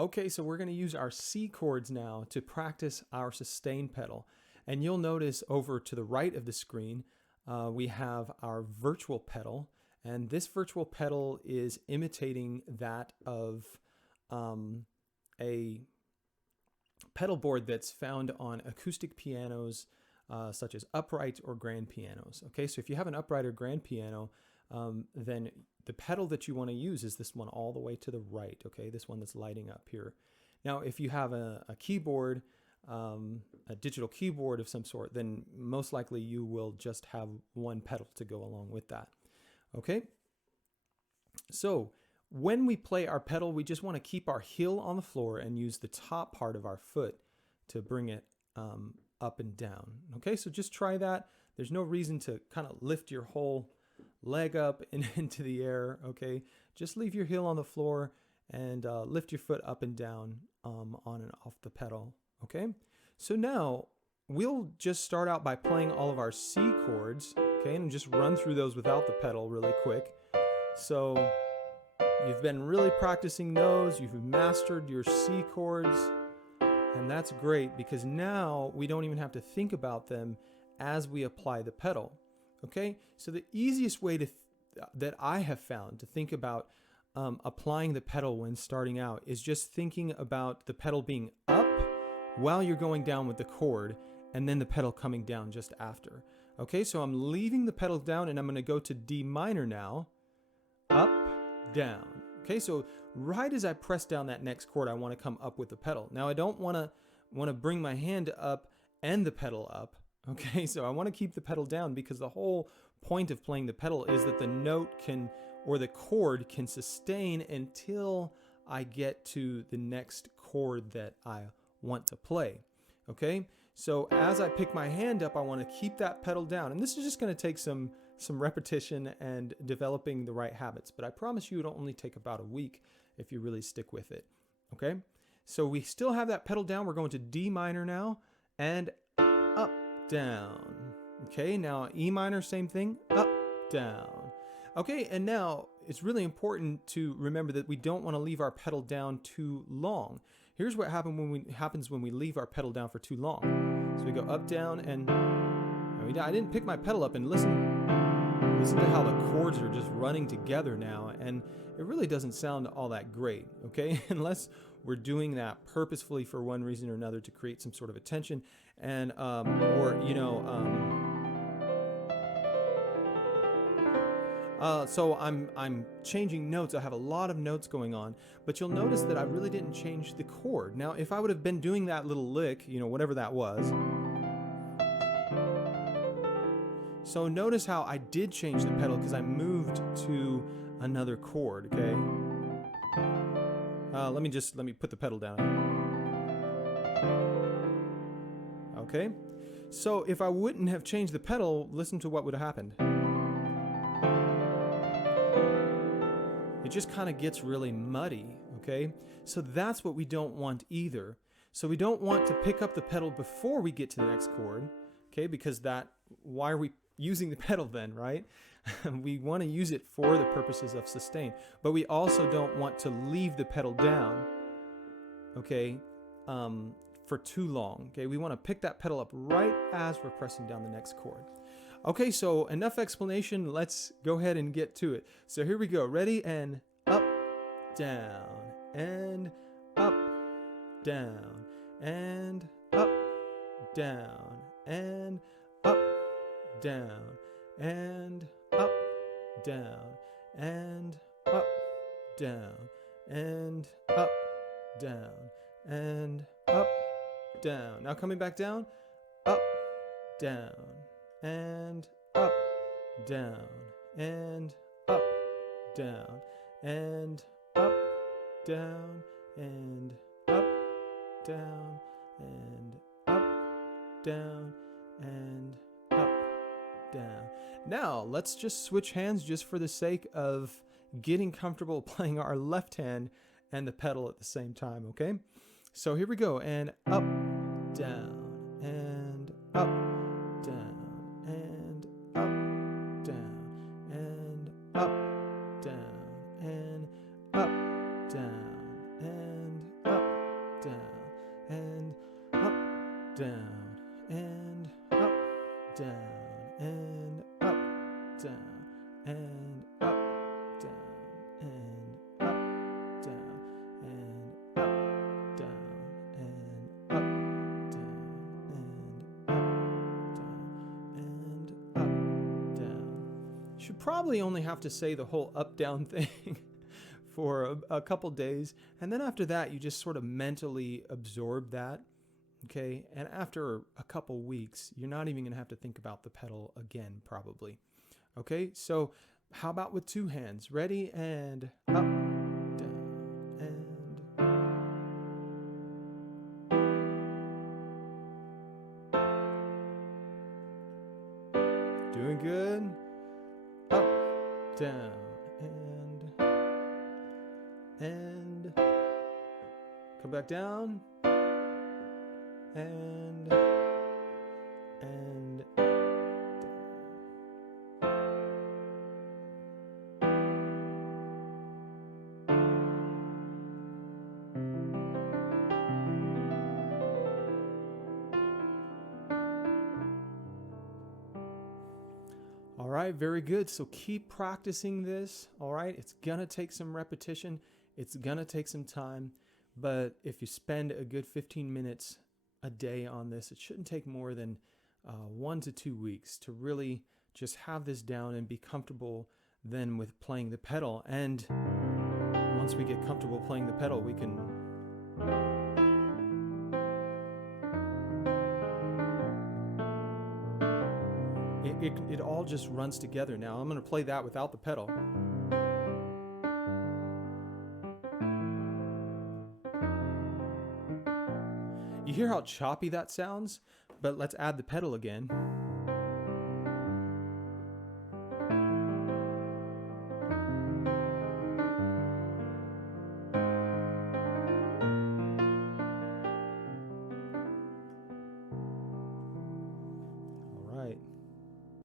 Okay, so we're going to use our C chords now to practice our sustain pedal. And you'll notice over to the right of the screen, we have our virtual pedal. And this virtual pedal is imitating that of a pedal board that's found on acoustic pianos such as upright or grand pianos. Okay, so if you have an upright or grand piano, then the pedal that you want to use is this one all the way to the right, okay, this one that's lighting up here. Now, if you have a keyboard, a digital keyboard of some sort, then most likely you will just have one pedal to go along with that. Okay, so when we play our pedal, we just want to keep our heel on the floor and use the top part of our foot to bring it up and down. Okay, so just try that. There's no reason to kind of lift your whole leg up and into the air. Okay, just leave your heel on the floor and lift your foot up and down on and off the pedal. Okay, so now we'll just start out by playing all of our C chords. Okay, and just run through those without the pedal really quick. So you've been really practicing those, you've mastered your C chords, and that's great because now we don't even have to think about them as we apply the pedal. Okay, so the easiest way that I have found to think about applying the pedal when starting out is just thinking about the pedal being up while you're going down with the chord, and then the pedal coming down just after. Okay, so I'm leaving the pedal down and I'm going to go to D minor now, up, down. Okay, so right as I press down that next chord, I want to come up with the pedal. Now I don't want to bring my hand up and the pedal up. Okay, so I want to keep the pedal down because the whole point of playing the pedal is that the note can, or the chord can sustain until I get to the next chord that I want to play. Okay, so as I pick my hand up, I want to keep that pedal down. And this is just going to take some repetition and developing the right habits. But I promise you it'll only take about a week if you really stick with it. Okay, so we still have that pedal down. We're going to D minor now and up, down. Okay, now E minor, same thing, up, down. Okay, and now it's really important to remember that we don't want to leave our pedal down too long. Here's what happens when we leave our pedal down for too long. So we go up, down, and I didn't pick my pedal up, and listen to how the chords are just running together now, and it really doesn't sound all that great, okay? Unless we're doing that purposefully for one reason or another to create some sort of attention, and so I'm changing notes. I have a lot of notes going on, but you'll notice that I really didn't change the chord. Now, if I would have been doing that little lick, whatever that was. So notice how I did change the pedal because I moved to another chord, okay? Let me put the pedal down. Okay? So if I wouldn't have changed the pedal, listen to what would have happened. It just kind of gets really muddy, okay? So that's what we don't want either. So we don't want to pick up the pedal before we get to the next chord, okay? Because why are we using the pedal then, right? We want to use it for the purposes of sustain, but we also don't want to leave the pedal down, okay, for too long, okay? We want to pick that pedal up right as we're pressing down the next chord. Okay, so enough explanation. Let's go ahead and get to it. So here we go. Ready? And up, down, and up, down, and up, down, and up, down, and up, down, and up, down, and up, down, and up, down. Now coming back down, up, down, and up, down, and up, down, and up, down, and up, down, and up, down, and up, down. Now let's just switch hands just for the sake of getting comfortable playing our left hand and the pedal at the same time, okay? So here we go, and up, down, and up, down, and up, down, and up, down, and up, down, and up, probably only have to say the whole up-down thing for a couple days. And then after that, you just sort of mentally absorb that. Okay. And after a couple weeks, you're not even going to have to think about the pedal again, probably. Okay. So how about with two hands? Ready? And up, down, and doing good. Up, down, and come back down, and all right, very good. So keep practicing this. All right, it's gonna take some repetition. It's gonna take some time, but if you spend a good 15 minutes a day on this, it shouldn't take more than 1 to 2 weeks to really just have this down and be comfortable then with playing the pedal. And once we get comfortable playing the pedal, we can it all just runs together. Now I'm going to play that without the pedal. You hear how choppy that sounds? But let's add the pedal again.